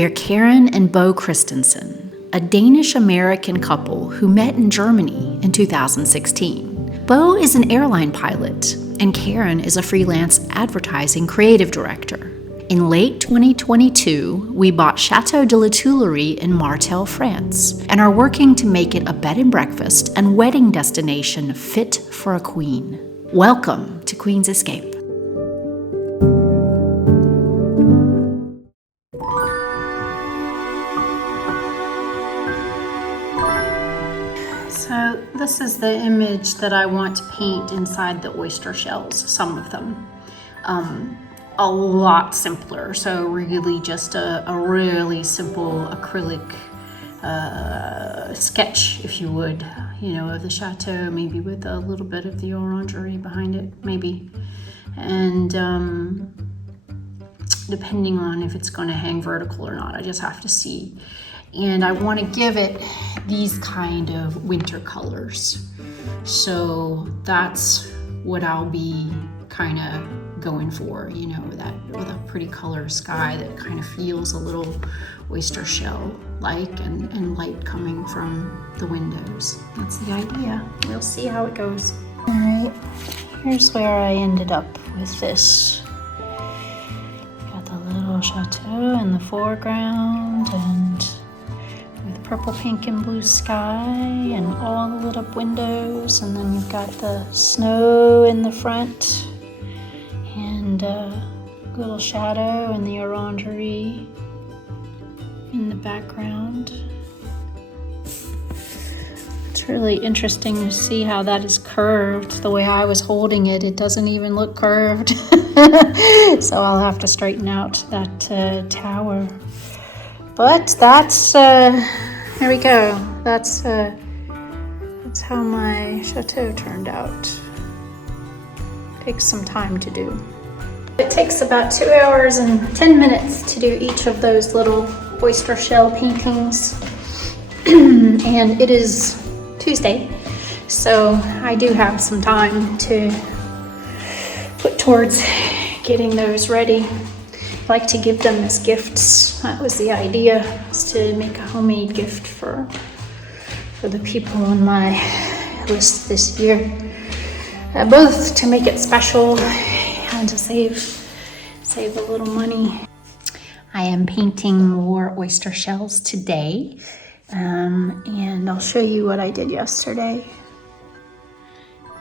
We're Karen and Bo Christensen, a Danish-American couple who met in Germany in 2016. Bo is an airline pilot, and Karen is a freelance advertising creative director. In late 2022, we bought Château de La Tuilerie in Martel, France, and are working to make it a bed and breakfast and wedding destination fit for a queen. Welcome to Queen's Escape. So this is the image that I want to paint inside the oyster shells, some of them. A lot simpler, so really just a really simple acrylic sketch, if you would, of the chateau, maybe with a little bit of the Orangery behind it, maybe. And depending on if it's going to hang vertical or not, I just have to see. And I want to give it these kind of winter colors. So that's what I'll be kind of going for, that with a pretty color sky that kind of feels a little oyster shell like and light coming from the windows. That's the idea. We'll see how it goes. All right, here's where I ended up with this. Got the little chateau in the foreground and with purple, pink, and blue sky and all the lit up windows, and then you've got the snow in the front and a little shadow and the Orangery in the background. It's really interesting to see how that is curved. The way I was holding it, it doesn't even look curved. So I'll have to straighten out that tower. But that's, there we go. That's how my chateau turned out. Takes some time to do. It takes about 2 hours and 10 minutes to do each of those little oyster shell paintings. And it is Tuesday, so I do have some time to put towards getting those ready. I like to give them as gifts. That was the idea, was to make a homemade gift for the people on my list this year. Both to make it special and to save a little money. I am painting more oyster shells today, and I'll show you what I did yesterday.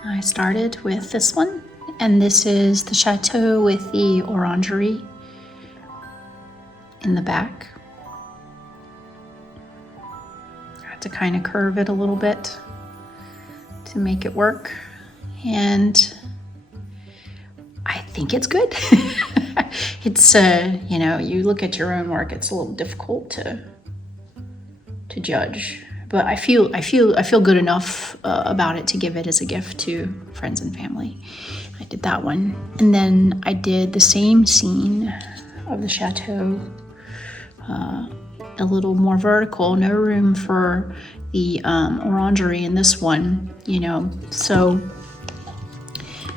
I started with this one, and this is the chateau with the Orangery in the back. I had to kind of curve it a little bit to make it work, and I think it's good. It's you look at your own work, it's a little difficult to judge, but I feel good enough about it to give it as a gift to friends and family. I did that one, and then I did the same scene of the chateau, a little more vertical, no room for the Orangery in this one, so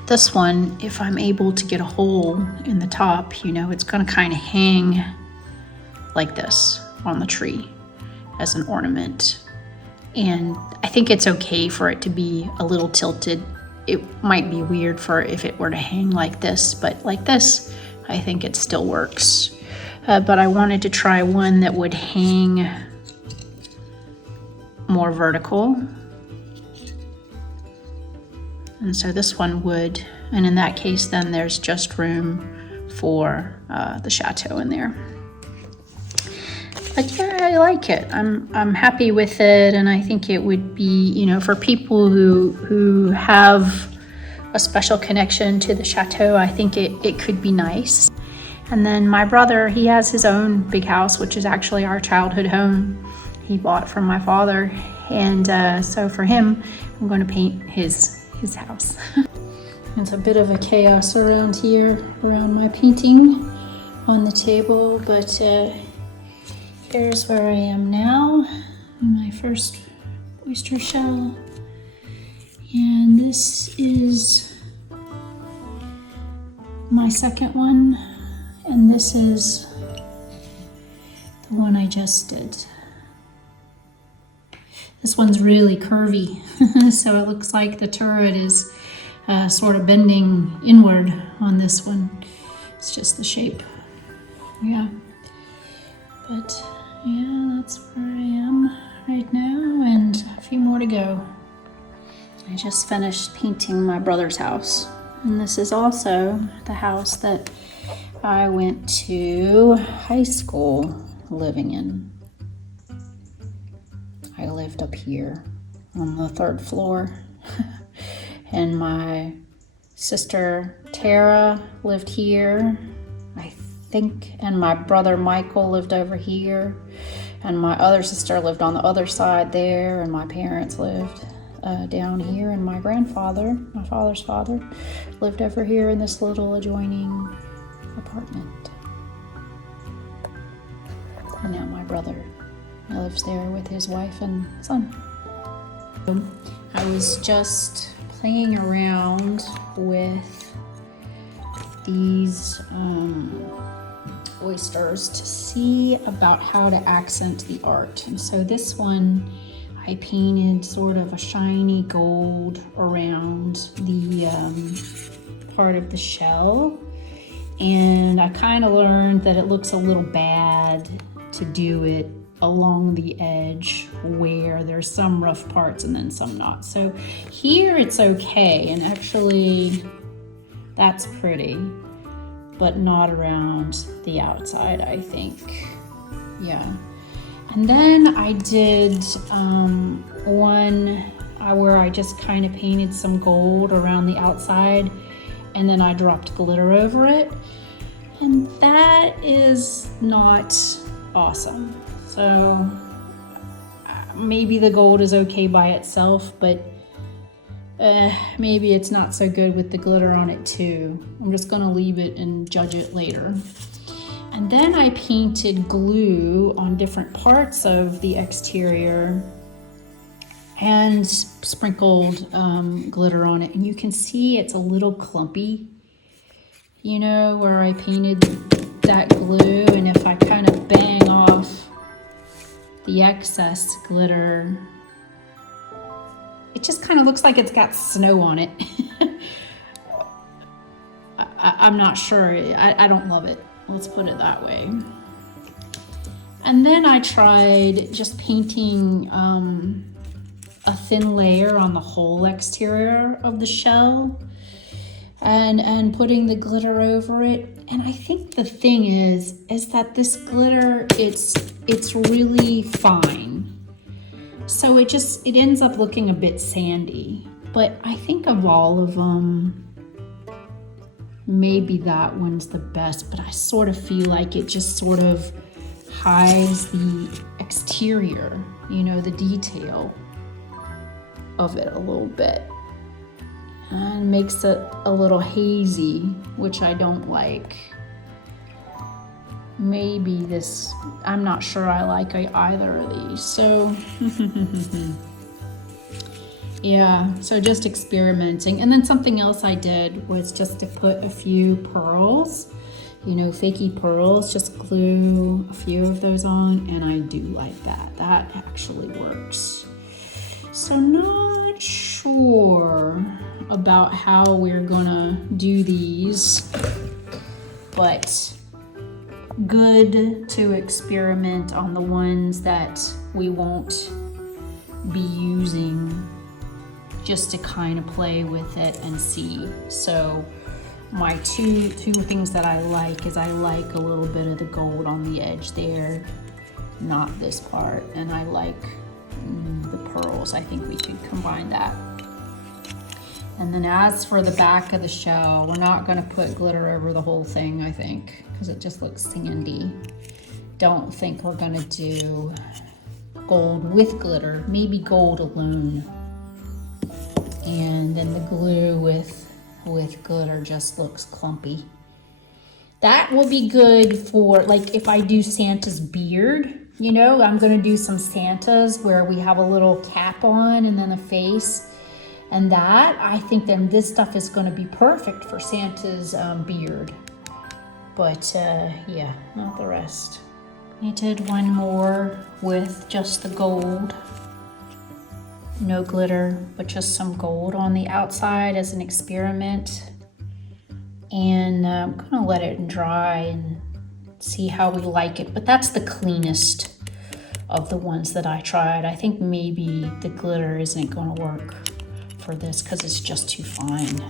this one, if I'm able to get a hole in the top, it's going to kind of hang like this on the tree as an ornament. And I think it's okay for it to be a little tilted. It might be weird for if it were to hang like this, but like this, I think it still works. But I wanted to try one that would hang more vertical. And so this one would, and in that case, then there's just room for the chateau in there. But yeah, I like it. I'm happy with it, and I think it would be, for people who have a special connection to the chateau, I think it could be nice. And then my brother, he has his own big house, which is actually our childhood home. He bought from my father, and so for him, I'm going to paint his house. It's a bit of a chaos around here, around my painting on the table, but here's where I am now, my first oyster shell, and this is my second one, and this is the one I just did. This one's really curvy, so it looks like the turret is sort of bending inward on this one. It's just the shape. Yeah. But yeah, that's where I am right now, and a few more to go. I just finished painting my brother's house, and this is also the house that I went to high school living in. I lived up here on the 3rd floor, and my sister Tara lived here, I think, and my brother Michael lived over here, and my other sister lived on the other side there, and my parents lived down here, and my grandfather, my father's father, lived over here in this little adjoining apartment. And now my brother lives there with his wife and son. I was just playing around with these oysters to see about how to accent the art. And so this one I painted sort of a shiny gold around the part of the shell, and I kind of learned that it looks a little bad to do it along the edge where there's some rough parts and then some not. So here it's okay, and actually that's pretty, but not around the outside, I think. Yeah. And then I did one where I just kind of painted some gold around the outside, and then I dropped glitter over it, and that is not awesome. So maybe the gold is okay by itself, but maybe it's not so good with the glitter on it too. I'm just gonna leave it and judge it later. And then I painted glue on different parts of the exterior and sprinkled glitter on it. And you can see it's a little clumpy, you know, where I painted that glue. And if I kind of bang off the excess glitter, it just kind of looks like it's got snow on it. I'm not sure. I don't love it. Let's put it that way. And then I tried just painting a thin layer on the whole exterior of the shell and putting the glitter over it. And I think the thing is that this glitter, it's really fine. So it ends up looking a bit sandy. But I think of all of them, maybe that one's the best, but I sort of feel like it just sort of hides the exterior, you know, the detail of it a little bit, and makes it a little hazy, which I don't like. Maybe this, I'm not sure I like either of these, so yeah, so just experimenting. And then something else I did was just to put a few pearls, you know, fakey pearls, just glue a few of those on, and I do like that. That actually works. So not sure about how we're gonna do these, but good to experiment on the ones that we won't be using, just to kind of play with it and see. So my two things that I like is I like a little bit of the gold on the edge there, not this part, and I like the pearls. I think we could combine that. And then as for the back of the shell, we're not gonna put glitter over the whole thing, I think, because it just looks sandy. Don't think we're gonna do gold with glitter, maybe gold alone. And then the glue with glitter just looks clumpy. That will be good for, like, if I do Santa's beard, you know, I'm gonna do some Santas where we have a little cap on and then a face. And that, I think then this stuff is gonna be perfect for Santa's beard. But yeah, not the rest. I did one more with just the gold. No glitter, but just some gold on the outside as an experiment. And I'm gonna let it dry and see how we like it. But that's the cleanest of the ones that I tried. I think maybe the glitter isn't gonna work for this because it's just too fine.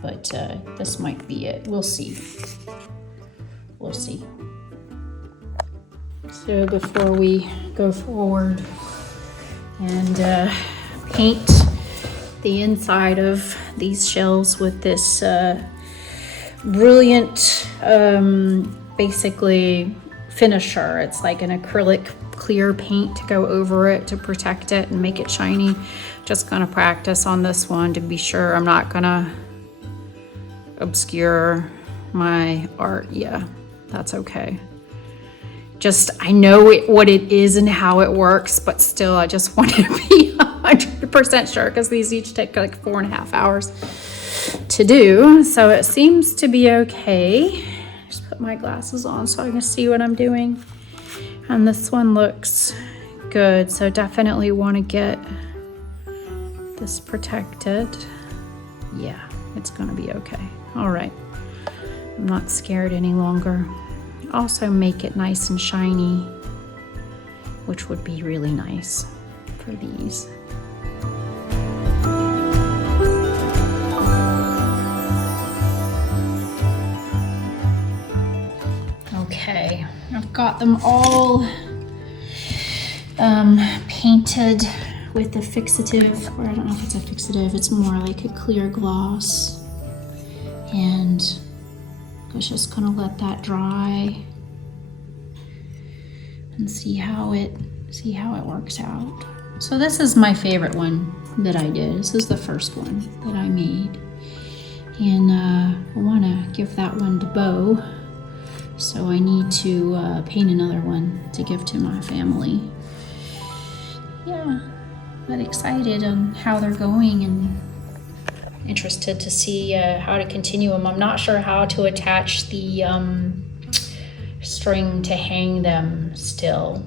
But this might be it. We'll see. We'll see. So before we go forward and paint the inside of these shells with this brilliant, basically finisher. It's like an acrylic clear paint to go over it to protect it and make it shiny. Just gonna practice on this one to be sure I'm not gonna obscure my art. Yeah, that's okay. Just, I know what it is and how it works, but still I just wanted to be 100% sure because these each take like 4.5 hours to do. So it seems to be okay. Just put my glasses on so I can see what I'm doing. And this one looks good. So definitely want to get this protected. Yeah, it's gonna be okay. All right, I'm not scared any longer. Also make it nice and shiny, which would be really nice for these. Okay, I've got them all painted with the fixative, or I don't know if it's a fixative, it's more like a clear gloss. And I was just gonna let that dry and see how it works out. So this is my favorite one that I did. This is the first one that I made. And I wanna give that one to Beau. So I need to paint another one to give to my family. Yeah, but excited on how they're going and interested to see how to continue them. I'm not sure how to attach the string to hang them still.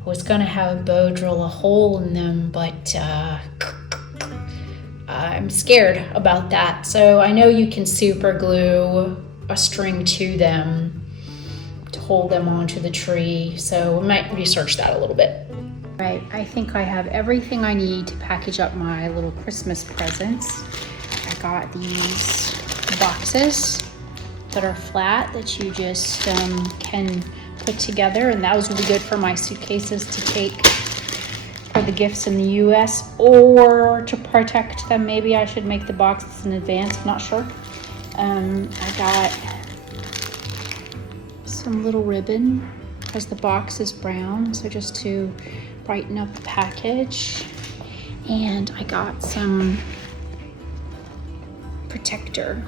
I was gonna have Beau drill a hole in them, but I'm scared about that. So I know you can super glue a string to them to hold them onto the tree. So I might research that a little bit. Right, I think I have everything I need to package up my little Christmas presents. I got these boxes that are flat that you just can put together, and that was really good for my suitcases to take for the gifts in the US or to protect them. Maybe I should make the boxes in advance, I'm not sure. I got some little ribbon because the box is brown, so just to brighten up the package. And I got some protector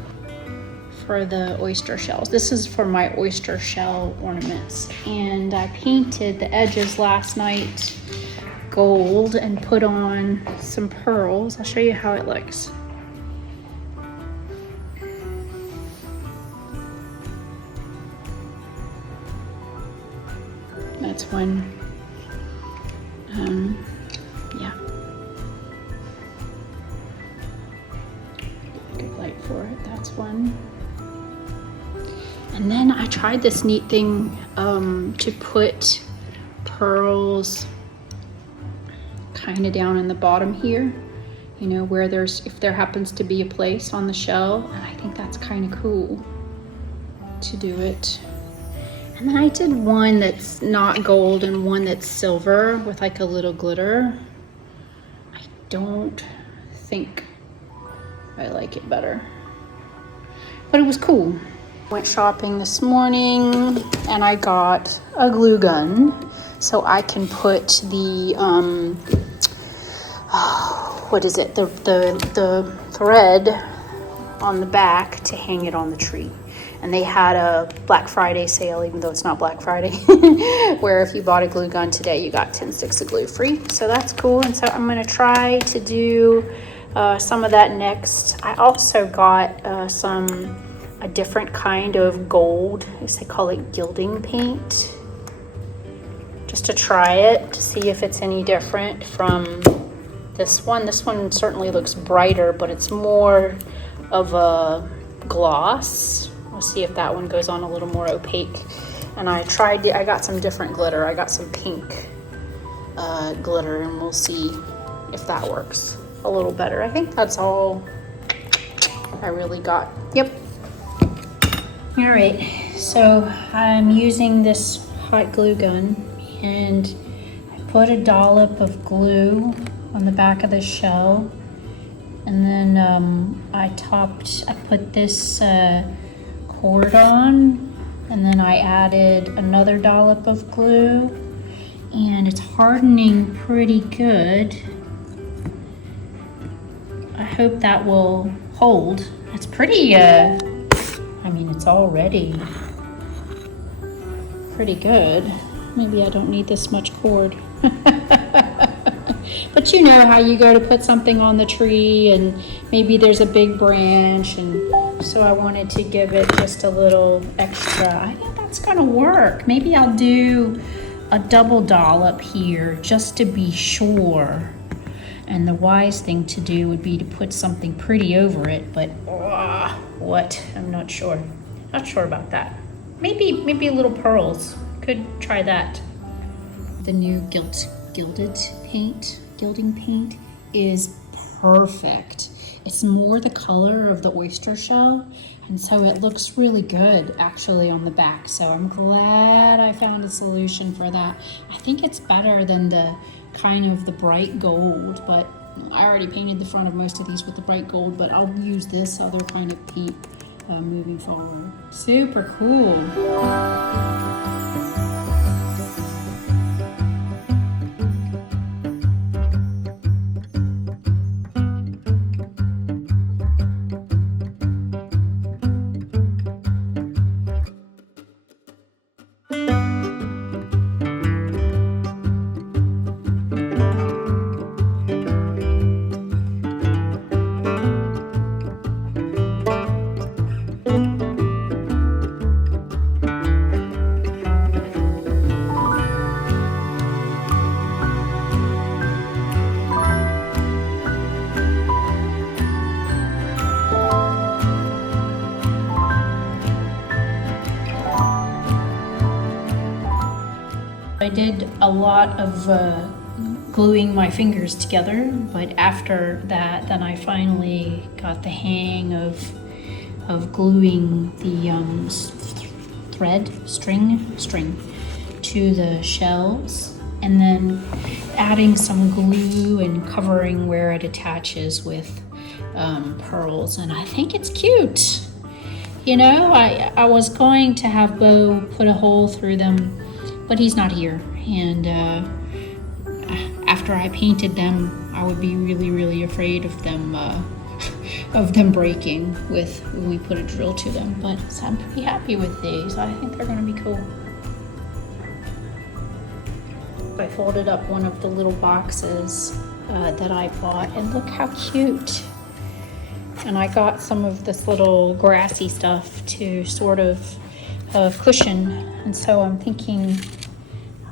for the oyster shells. This is for my oyster shell ornaments. And I painted the edges last night gold and put on some pearls. I'll show you how it looks. That's one. Yeah. Good light for it. That's one. And then I tried this neat thing to put pearls kind of down in the bottom here, you know, where if there happens to be a place on the shell, and I think that's kind of cool to do it. And then I did one that's not gold and one that's silver with like a little glitter. I don't think I like it better, but it was cool. Went shopping this morning and I got a glue gun so I can put the what is it, the thread on the back to hang it on the tree. And they had a Black Friday sale, even though it's not Black Friday, where if you bought a glue gun today, you got 10 sticks of glue free. So that's cool. And so I'm gonna try to do some of that next. I also got some a different kind of gold. I guess they call it gilding paint. Just to try it, to see if it's any different from this one. This one certainly looks brighter, but it's more of a gloss. We'll see if that one goes on a little more opaque. And I got some different glitter. I got some pink glitter, and we'll see if that works a little better. I think that's all I really got. Yep. All right, so I'm using this hot glue gun, and I put a dollop of glue on the back of the shell, and then I put this cord on, and then I added another dollop of glue, and it's hardening pretty good. I hope that will hold. It's pretty, I mean, it's already pretty good. Maybe I don't need this much cord. But you know how you go to put something on the tree and maybe there's a big branch, and so I wanted to give it just a little extra. I think that's gonna work. Maybe I'll do a double dollop here just to be sure. And the wise thing to do would be to put something pretty over it, but what? I'm not sure. Not sure about that. Maybe little pearls. Could try that. The new gilding paint is perfect. It's more the color of the oyster shell, and so it looks really good actually on the back. So I'm glad I found a solution for that. I think it's better than the kind of the bright gold, but I already painted the front of most of these with the bright gold, but I'll use this other kind of paint moving forward. Super cool. I did a lot of gluing my fingers together, but after that, then I finally got the hang of gluing the string to the shells, and then adding some glue and covering where it attaches with pearls, and I think it's cute. You know, I was going to have Beau put a hole through them, but he's not here, and after I painted them, I would be really afraid of them breaking when we put a drill to them. But so I'm pretty happy with these. I think they're going to be cool. I folded up one of the little boxes that I bought, and look how cute. And I got some of this little grassy stuff to sort of cushion, and so I'm thinking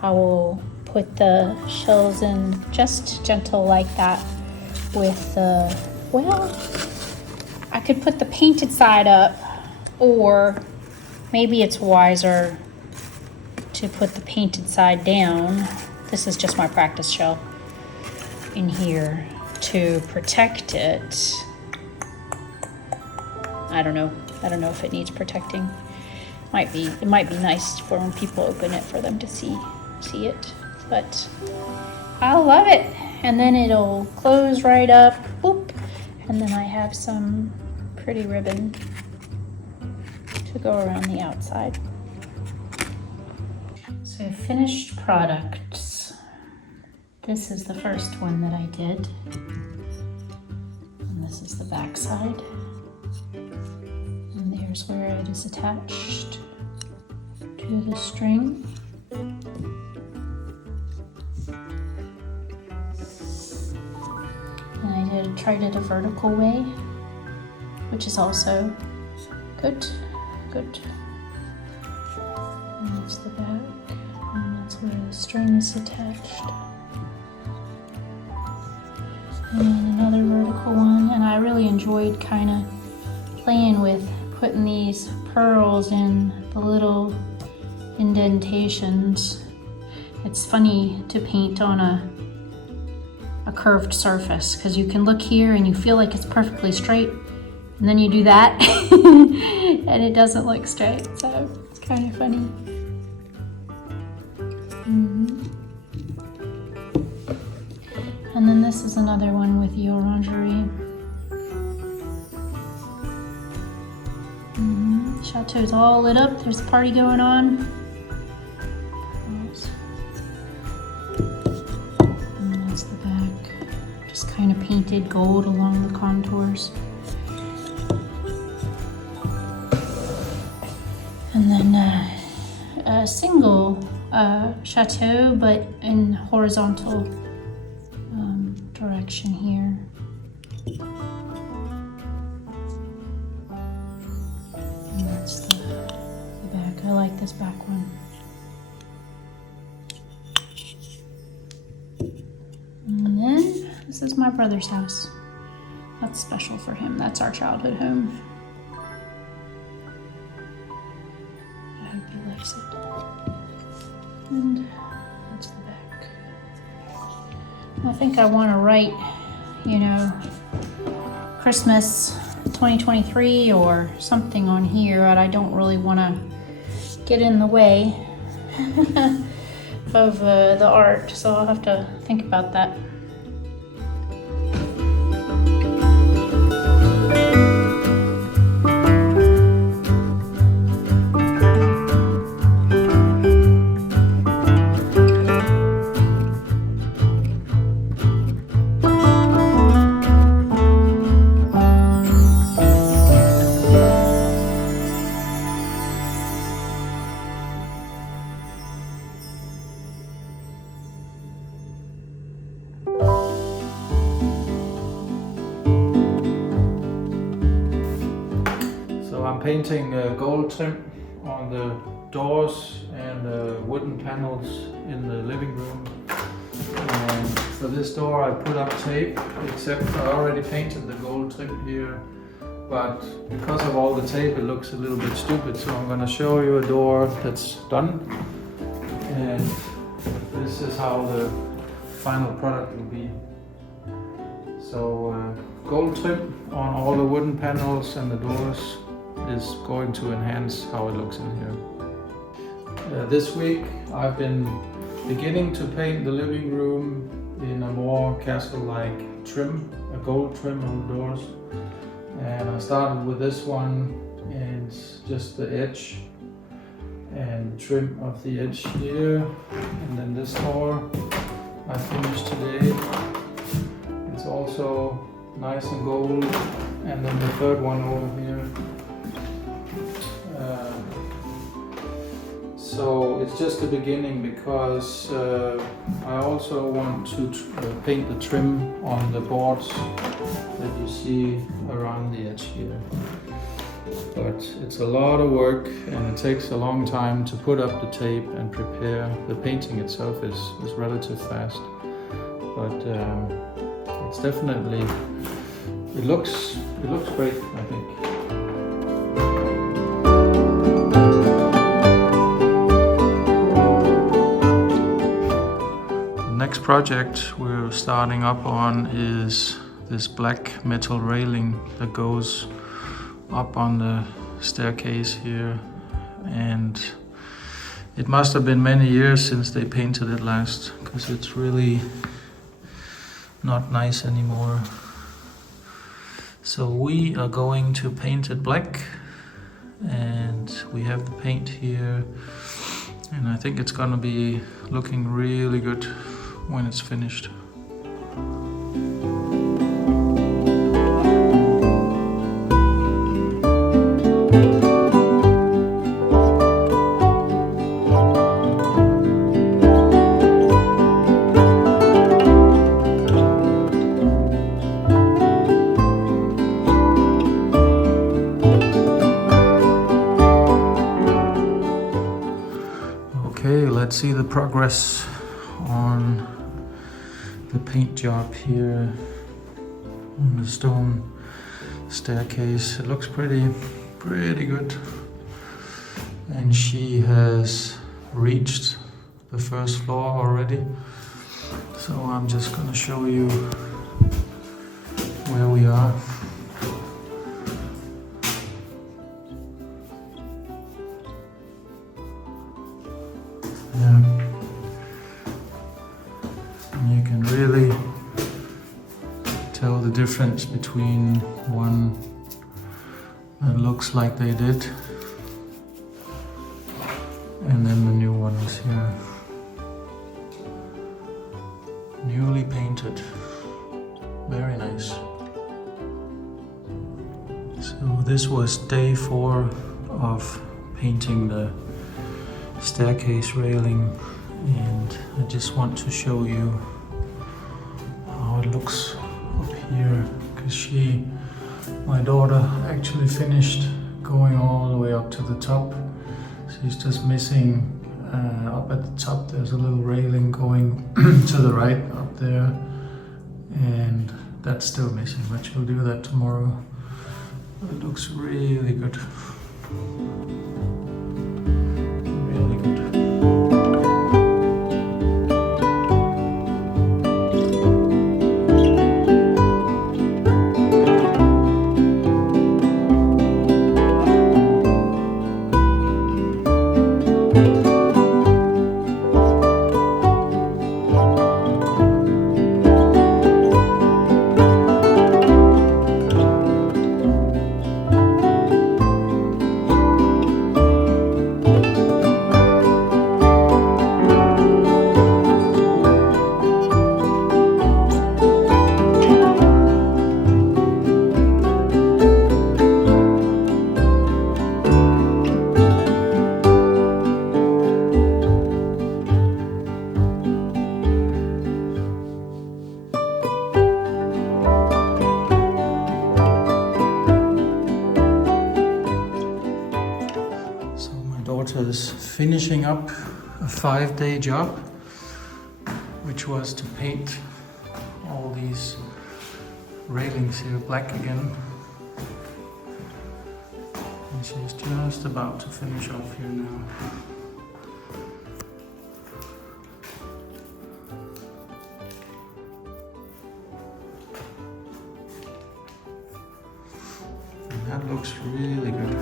I will put the shells in just gentle like that with well, I could put the painted side up, or maybe it's wiser to put the painted side down. This is just my practice shell in here to protect it. I don't know if it needs protecting. It might be nice for when people open it for them to see it, but I love it. And then it'll close right up, whoop, and then I have some pretty ribbon to go around the outside. So finished products. This is the first one that I did, and this is the back side. And there's where it is attached to the string. And I tried it a vertical way, which is also Good, good. And that's the back, and that's where the string is attached. And another vertical one, and I really enjoyed kind of playing with putting these pearls in the little indentations. It's funny to paint on a curved surface because you can look here and you feel like it's perfectly straight, and then you do that and it doesn't look straight, so it's kind of funny. And then this is another one with the Orangery. Chateau's all lit up. There's a party going on. And that's the back. Just kind of painted gold along the contours. And then a single chateau, but in horizontal direction here. And that's the back. I like this back one. And then this is my brother's house. That's special for him. That's our childhood home. I hope he likes it. And that's the back. I think I want to write, you know, Christmas 2023 or something on here, but I don't really want to get in the way of the art, so I'll have to think about that. Painting gold trim on the doors and the wooden panels in the living room. And for this door I put up tape, except I already painted the gold trim here, but because of all the tape it looks a little bit stupid, so I'm going to show you a door that's done, and this is how the final product will be. So gold trim on all the wooden panels and the doors is going to enhance how it looks in here. This week I've been beginning to paint the living room in a more castle-like trim, a gold trim on the doors. And I started with this one and just the edge and trim of the edge here. And then this door I finished today. It's also nice and gold. And then the third one over here. So it's just the beginning, because I also want to paint the trim on the boards that you see around the edge here. But it's a lot of work and it takes a long time to put up the tape and prepare. The painting itself is relatively fast, but it's definitely, it looks great, I think. Next project we're starting up on is this black metal railing that goes up on the staircase here, and it must have been many years since they painted it last, because it's really not nice anymore. So we are going to paint it black, and we have the paint here, and I think it's gonna be looking really good when it's finished. Okay, let's see the progress on the paint job here on the stone staircase. It looks pretty good. And she has reached the first floor already. So I'm just gonna show you where we are. Yeah. And you can really tell the difference between one that looks like they did and then the new one is here. Newly painted. Very nice. So this was day 4 of painting the staircase railing, and I just want to show you how it looks up here, because my daughter actually finished going all the way up to the top. She's just missing up at the top. There's a little railing going to the right up there, and that's still missing, but she'll do that tomorrow. It looks really good. Really good. Is finishing up a 5-day job, which was to paint all these railings here black again. And she's just about to finish off here now. And that looks really good.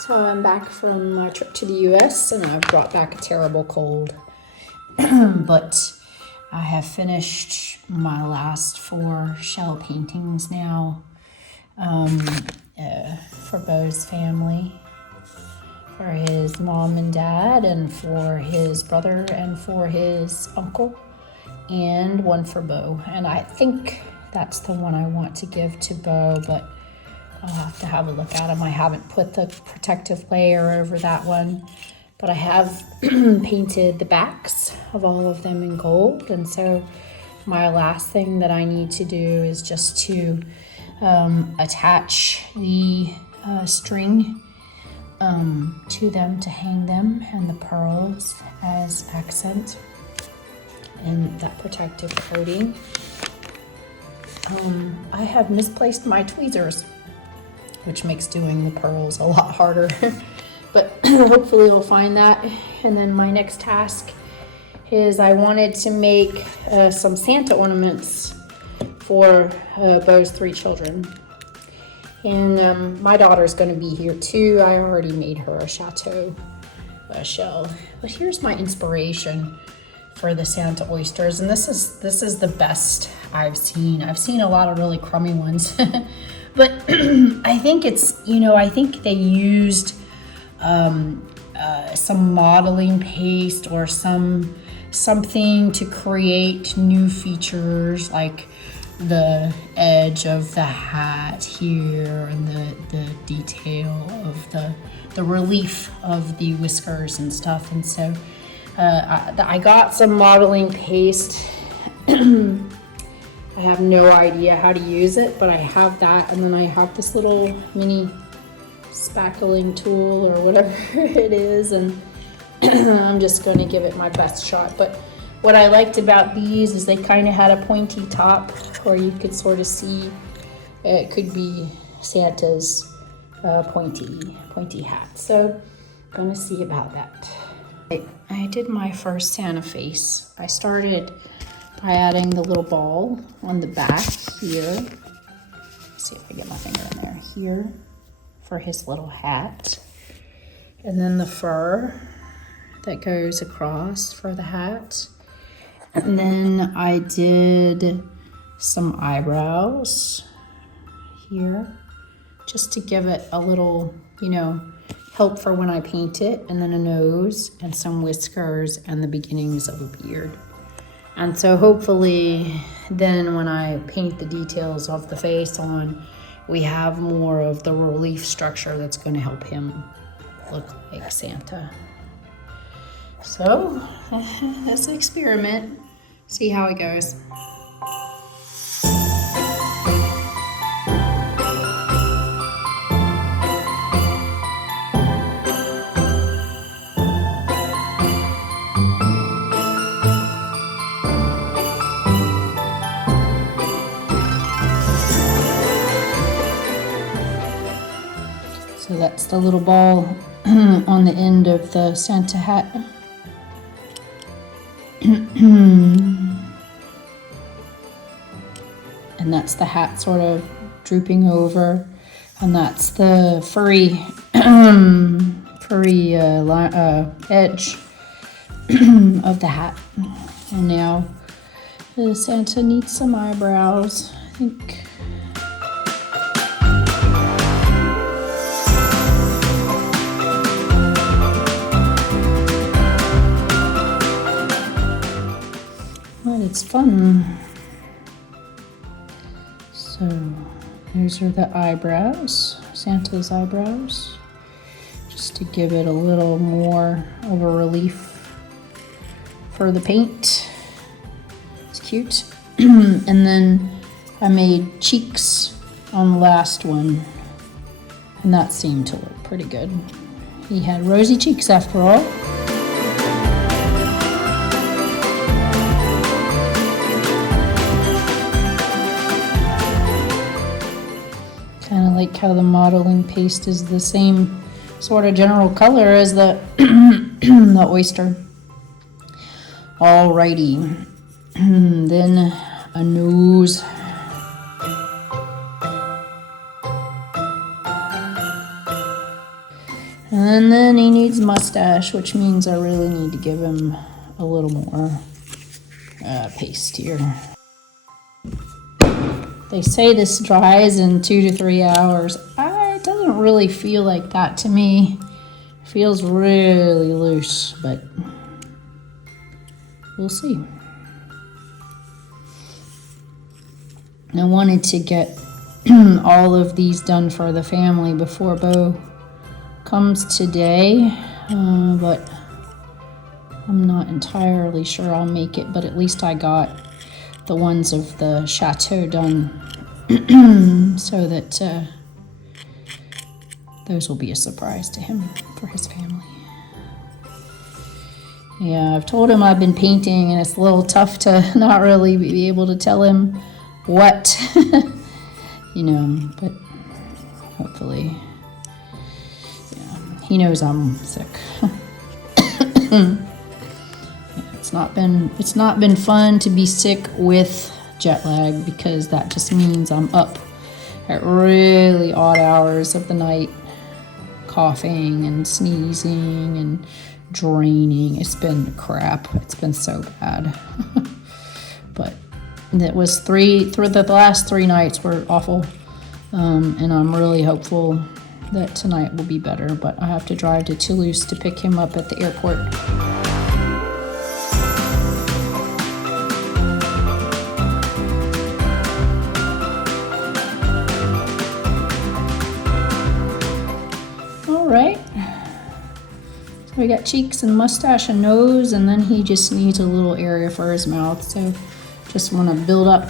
So I'm back from my trip to the US, and I've brought back a terrible cold. But I have finished my last 4 shell paintings now for Beau's family, for his mom and dad, and for his brother, and for his uncle, and one for Beau. And I think that's the one I want to give to Beau, but I'll have to have a look at them. I haven't put the protective layer over that one, but I have painted the backs of all of them in gold. And so my last thing that I need to do is just to attach the string to them to hang them, and the pearls as accent, and that protective coating. I have misplaced my tweezers, which makes doing the pearls a lot harder. But hopefully we'll find that. And then my next task is I wanted to make some Santa ornaments for Beau's 3 children. And my daughter's going to be here too. I already made her a Château shell. But here's my inspiration for the Santa oysters, and this is the best I've seen. I've seen a lot of really crummy ones. But I think it's, I think they used some modeling paste or something to create new features, like the edge of the hat here and the detail of the relief of the whiskers and stuff. And so I got some modeling paste. I have no idea how to use it, but I have that, and then I have this little mini spackling tool or whatever it is, and I'm just going to give it my best shot. But what I liked about these is they kind of had a pointy top, or you could sort of see it could be Santa's pointy hat. So I'm going to see about that. I did my first Santa face. I started by adding the little ball on the back here. Let's see if I get my finger in there. Here for his little hat. And then the fur that goes across for the hat. And then I did some eyebrows here just to give it a little, you know, help for when I paint it. And then a nose and some whiskers and the beginnings of a beard. And so hopefully then when I paint the details of the face on, we have more of the relief structure that's going to help him look like Santa. So let's experiment, see how it goes. So that's the little ball on the end of the Santa hat. And that's the hat sort of drooping over. And that's the furry edge of the hat. And now Santa needs some eyebrows, I think. It's fun. So those are the eyebrows, Santa's eyebrows, just to give it a little more of a relief for the paint. It's cute. And then I made cheeks on the last one, and that seemed to look pretty good. He had rosy cheeks after all. Kind of like how the modeling paste is the same sort of general color as the the oyster. Alrighty, then a nose. And then he needs mustache, which means I really need to give him a little more paste here. They say this dries in 2 to 3 hours. It doesn't really feel like that to me. It feels really loose, but we'll see. I wanted to get all of these done for the family before Bo comes today, but I'm not entirely sure I'll make it, but at least I got the ones of the chateau done so that those will be a surprise to him for his family. Yeah, I've told him I've been painting, and it's a little tough to not really be able to tell him what, you know, but hopefully, yeah, he knows I'm sick. It's not been fun to be sick with jet lag, because that just means I'm up at really odd hours of the night, coughing and sneezing and draining. It's been crap. It's been so bad. But it was the last 3 nights were awful, and I'm really hopeful that tonight will be better, but I have to drive to Toulouse to pick him up at the airport. We got cheeks and mustache and nose, and then he just needs a little area for his mouth. So just want to build up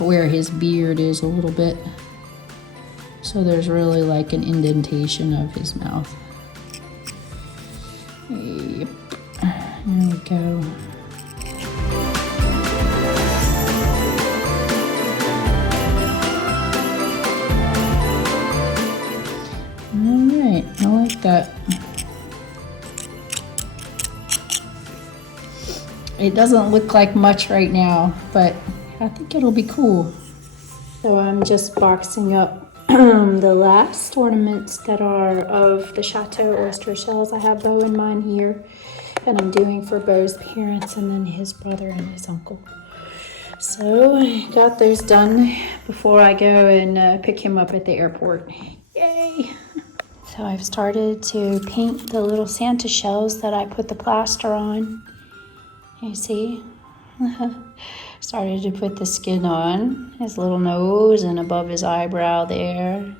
where his beard is a little bit. So there's really like an indentation of his mouth. Yep. There we go. Alright, I like that. It doesn't look like much right now, but I think it'll be cool. So I'm just boxing up the last ornaments that are of the Château oyster shells. I have Beau in mine here, and I'm doing for Beau's parents and then his brother and his uncle. So I got those done before I go and pick him up at the airport. Yay! So I've started to paint the little Santa shells that I put the plaster on. You see? Started to put the skin on his little nose and above his eyebrow there.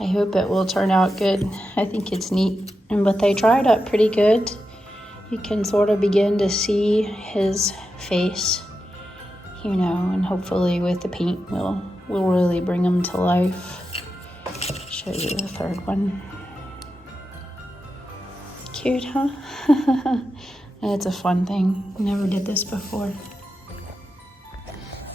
I hope it will turn out good. I think it's neat, but they dried up pretty good. You can sort of begin to see his face, you know, and hopefully with the paint we'll really bring him to life. Show you the third one. Cute, huh? It's a fun thing. Never did this before.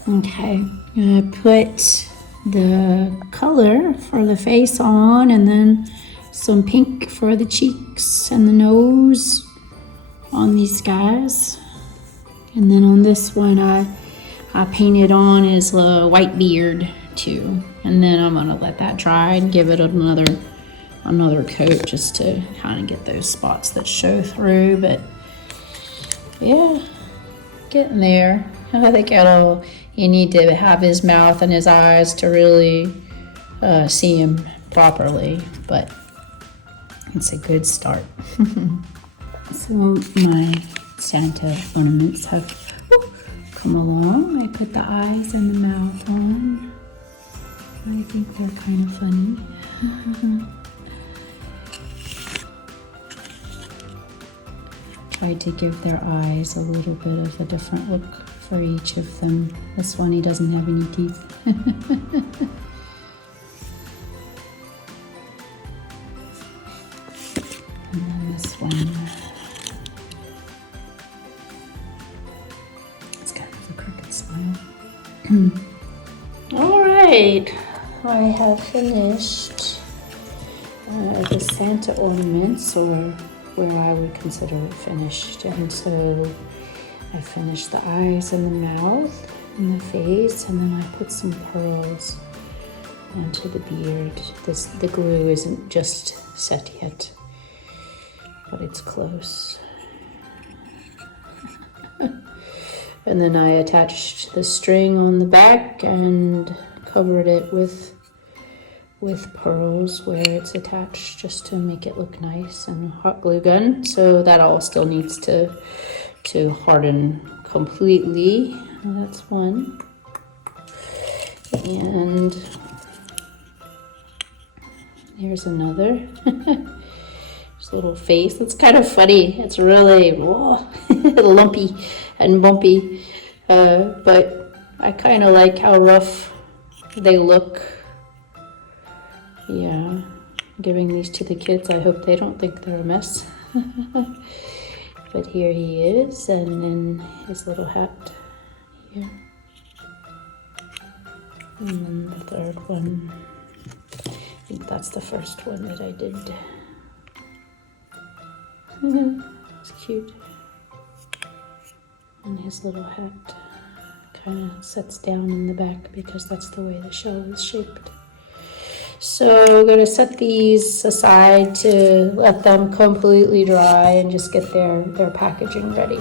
Okay, I'm gonna put the color for the face on, and then some pink for the cheeks and the nose on these guys. And then on this one, I painted on his white beard too. And then I'm gonna let that dry and give it another coat just to kind of get those spots that show through. But yeah, getting there. I think you need to have his mouth and his eyes to really see him properly, but it's a good start. So my Santa ornaments have come along. I put the eyes and the mouth on. I think they're kind of funny. Tried to give their eyes a little bit of a different look for each of them. This one, he doesn't have any teeth. And then this one, it's kind of a crooked smile. All right, I have finished the Santa ornaments, or where I would consider it finished. And so I finished the eyes and the mouth and the face, and then I put some pearls onto the beard. The glue isn't just set yet, but it's close. And then I attached the string on the back and covered it with pearls where it's attached, just to make it look nice, and hot glue gun. So that all still needs to harden completely. That's one. And here's another. This little face. It's kind of funny. It's really lumpy and bumpy, but I kind of like how rough they look. Yeah, giving these to the kids. I hope they don't think they're a mess. But here he is, and then his little hat here. And then the third one. I think that's the first one that I did. It's cute. And his little hat kind of sets down in the back because that's the way the shell is shaped. So I'm going to set these aside to let them completely dry and just get their packaging ready.